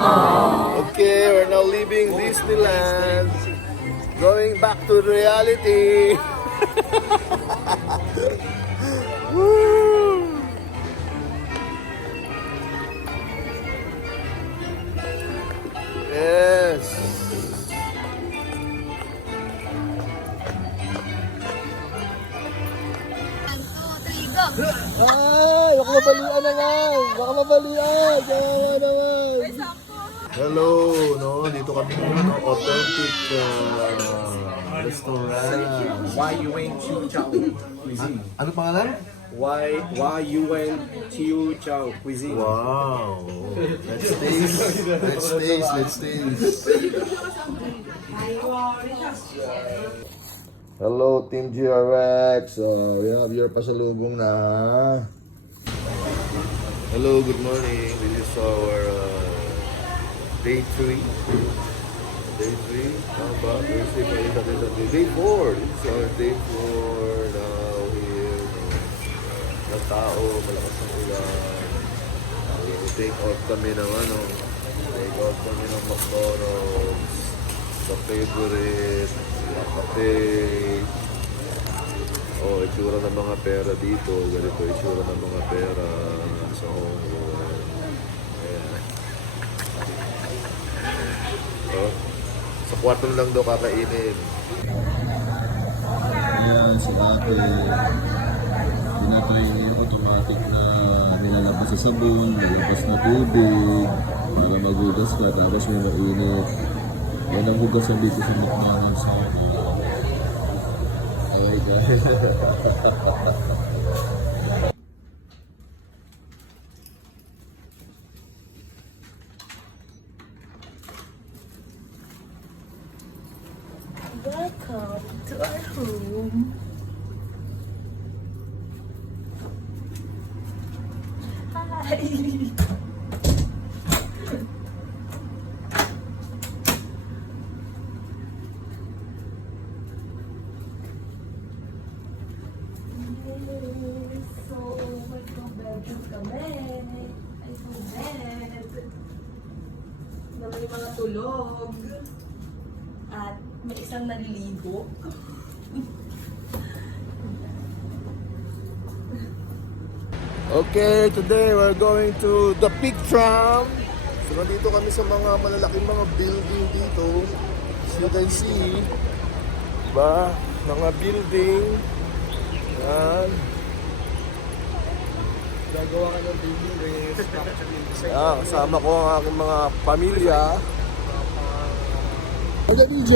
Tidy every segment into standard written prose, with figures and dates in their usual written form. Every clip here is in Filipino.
Okay, we're now leaving Disneyland. Going back to reality. Woo! Yes. Ay, baka mabalian na nga. Baka mabalian. Kawawa naman. Hello, no? Dito kami ng authentic restaurant. Why you went to Chow Cuisine? Ano pangalan? Why you went to Chow Cuisine? Wow. Let's taste. Let's taste. Let's taste. Hello, Team GRX. We have your pasalubong na. Hello, good morning. This is our day 3. Day 3. How about Thursday, Friday, Saturday, Sunday? Day 4. This is our day 4 now here. Ng tao, malakas ng ulan. Take out kami ng take out kami ng McDonald's. Sa favorite. Kape. Oh, itsura ng mga pera dito. Ganito itsura ng mga pera sa Hong Kong. Ayan. Oh, sa kwarto lang daw kakainin. Ayan, si ate. Pinatry niya yung automatic na nilalabas sa sabon, nilalabas na tubig para magugas ka, tapos may mainit. Yan ang hugasan dito sa McDonald's. Okay guys. Welcome to our home. Hi. So, may bedroom kami. Ay, so bed. Na may mga tulog. At may isang naliligo. Okay, today we're going to the Big Tramp. So, nandito kami sa mga malalaking mga building dito. As you can see, diba? Mga building. Yan. Gagawa ka ng building with Kasama ko ang aking mga pamilya. Hello, DJ.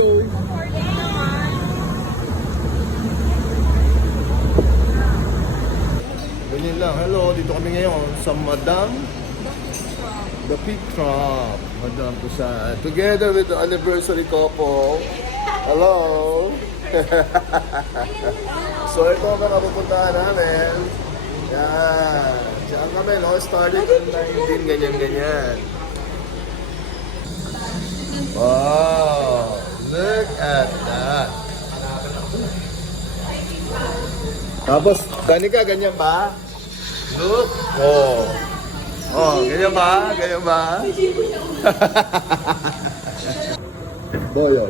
Ganyan lang. Hello, dito kami ngayon sa the Big Tramp. Madam Tussauds. Together with the anniversary couple. Hello. So ito ang mga pupuntahan namin. Yan. Diyan kami, no? Started on 19, ganyan-ganyan. Wow! Look at that! Tapos, Danica, ganyan ba? Look! Oh! Oh, ganyan ba? Ganyan ba? Boyo.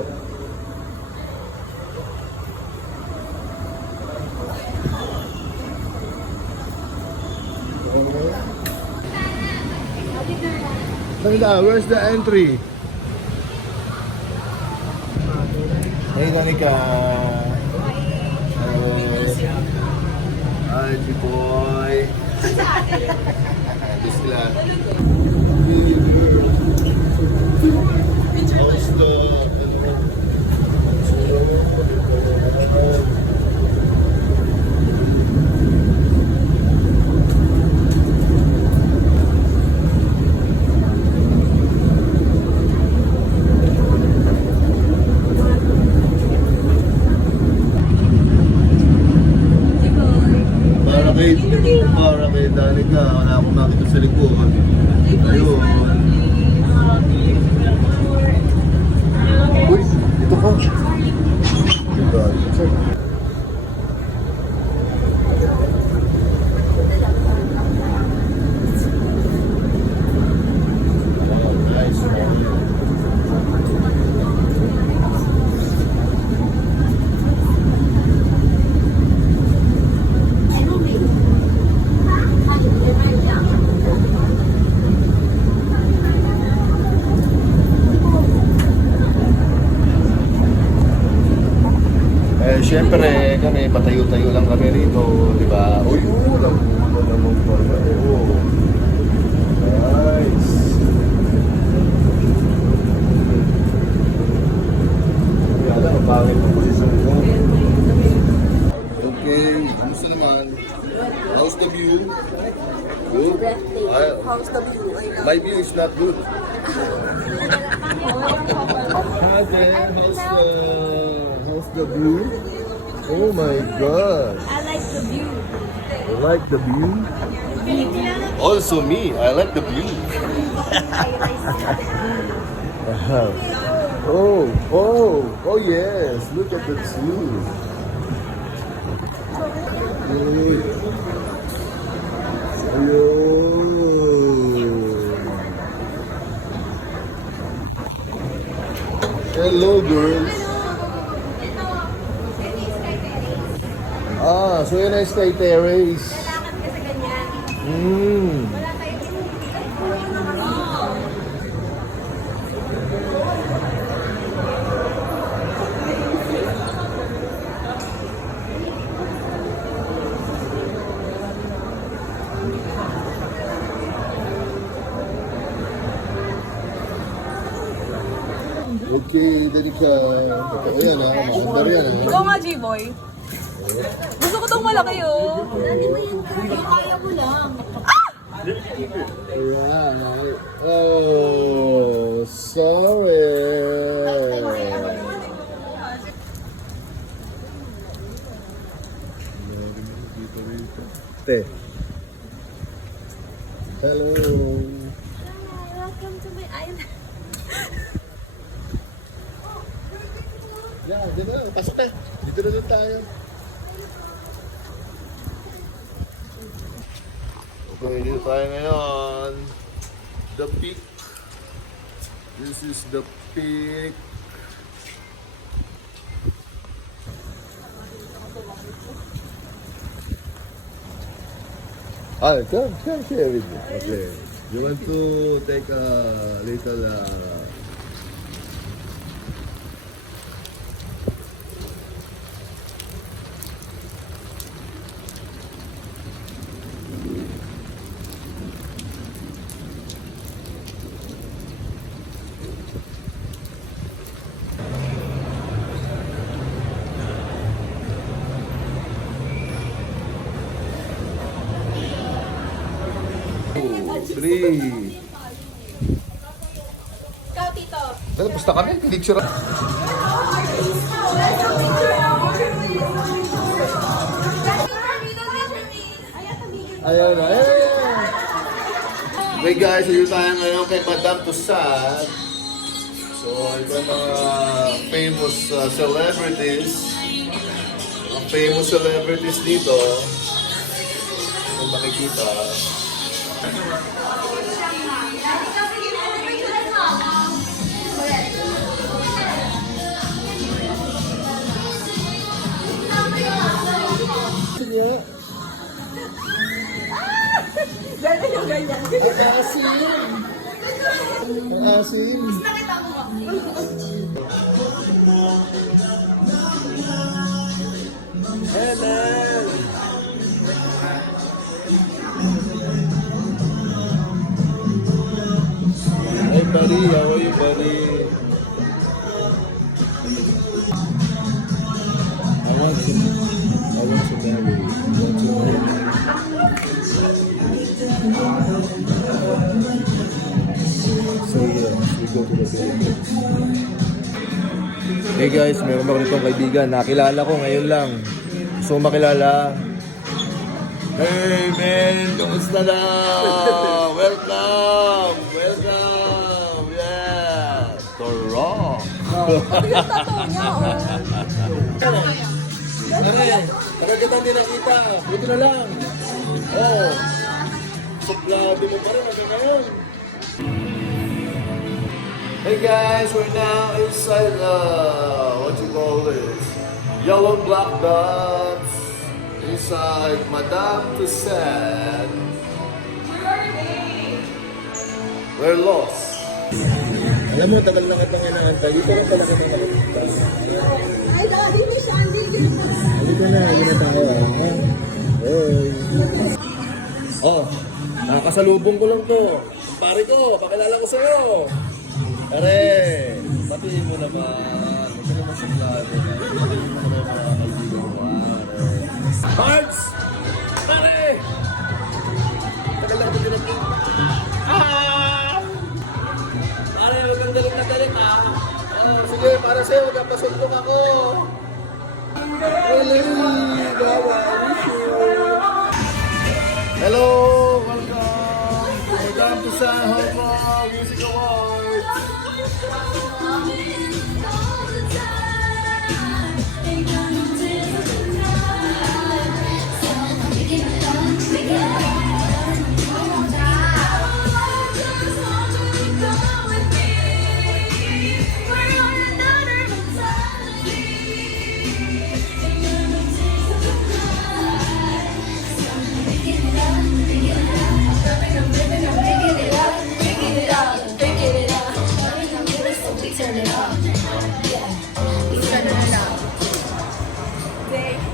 Where's the entry? Hey, Danica. Hello. Hi, boy. This lang. Para kay Danica, wala akong makita sa likod. Ayun. Uy, ito ko. Diba? Nice. Siyempre, kami, patayo-tayo lang kami rito, di ba? O yun, ang ganda naman pala. Oh. Nice. Kaya ang pangit mo kasi sa ito. Okay, gusto naman. How's the view? Good? How's the view? My view is not good. How's the view? Oh my God! I like the view. You like the view? Also me, I like the view. Oh yes! Look at the view. Hello, girls. Ah, so yun ay Sky Terrace. Kailangan kasi ganyan. Hmm. Wala tayong Okay, dali ka. Ayan ah, maandar yan ah. Ikaw nga, G-Boy. Gusto ko tong malaki, oh. Dali mo yung kaya mo lang. Ayan. Oh, sorry. Te. Hello. Welcome to my island. Yan, dito na. Pasok na. Dito na lang tayo. Okay, dito tayo ngayon. The peak. This is the peak. Come share with me. Okay. You want to take a little three. Ikaw, Tito. Ano, basta kami, picture. Ayan, ayan. Okay guys, dito tayo ngayon kay Madame Tussauds. So, iba mga famous celebrities. Ang famous celebrities dito, kung makikita, Ganyan yung ganyan. asin. Helen! Hey buddy, how are you buddy? I want some berry. So yeah, we go to the Philippines. Hey guys, meron ako nitong kaibigan. Nakilala ko ngayon lang. Gusto mo makilala? Hey man, kamusta na? Welcome! Welcome! Yeah! Tara! Ito yung tattoo niya, oh. Tagal kita hindi nakita. Buti na lang. Oh. Suplado mo pa rin hanggang ngayon. Hey guys, we're now inside what you call this? Yellow black dots. Inside Madame Tussauds. We're lost. Alam mo, tagal na kitang inaantay. Dito lang talaga ng nakapagtas. Ay, dahil ni Shandy. Halika na, hindi na tayo. Hey. Oh, nakakasalubong ko lang to. Pare ko, pakilala ko sa'yo. Pare, sabihin mo naman. Huwag ka naman sa plano. Sabihin mo naman mga kaibigan mo. Hearts! Pare! Tagal na ako ginagin. Pare, huwag kang galit na galit sige, para sa'yo, huwag kang pasundok ako. Hello! Welcome! Welcome to San Hong Kong Music Awards!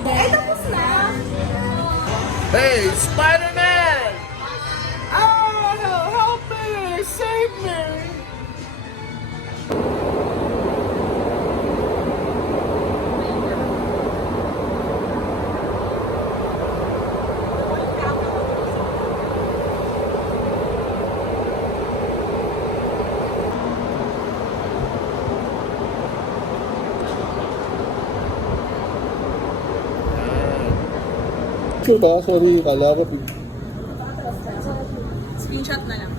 Ay, tapos na. Hey, Spider-Man! Oh, help me! Save me! Diba? Sorry, kala ko. Screenshot na lang.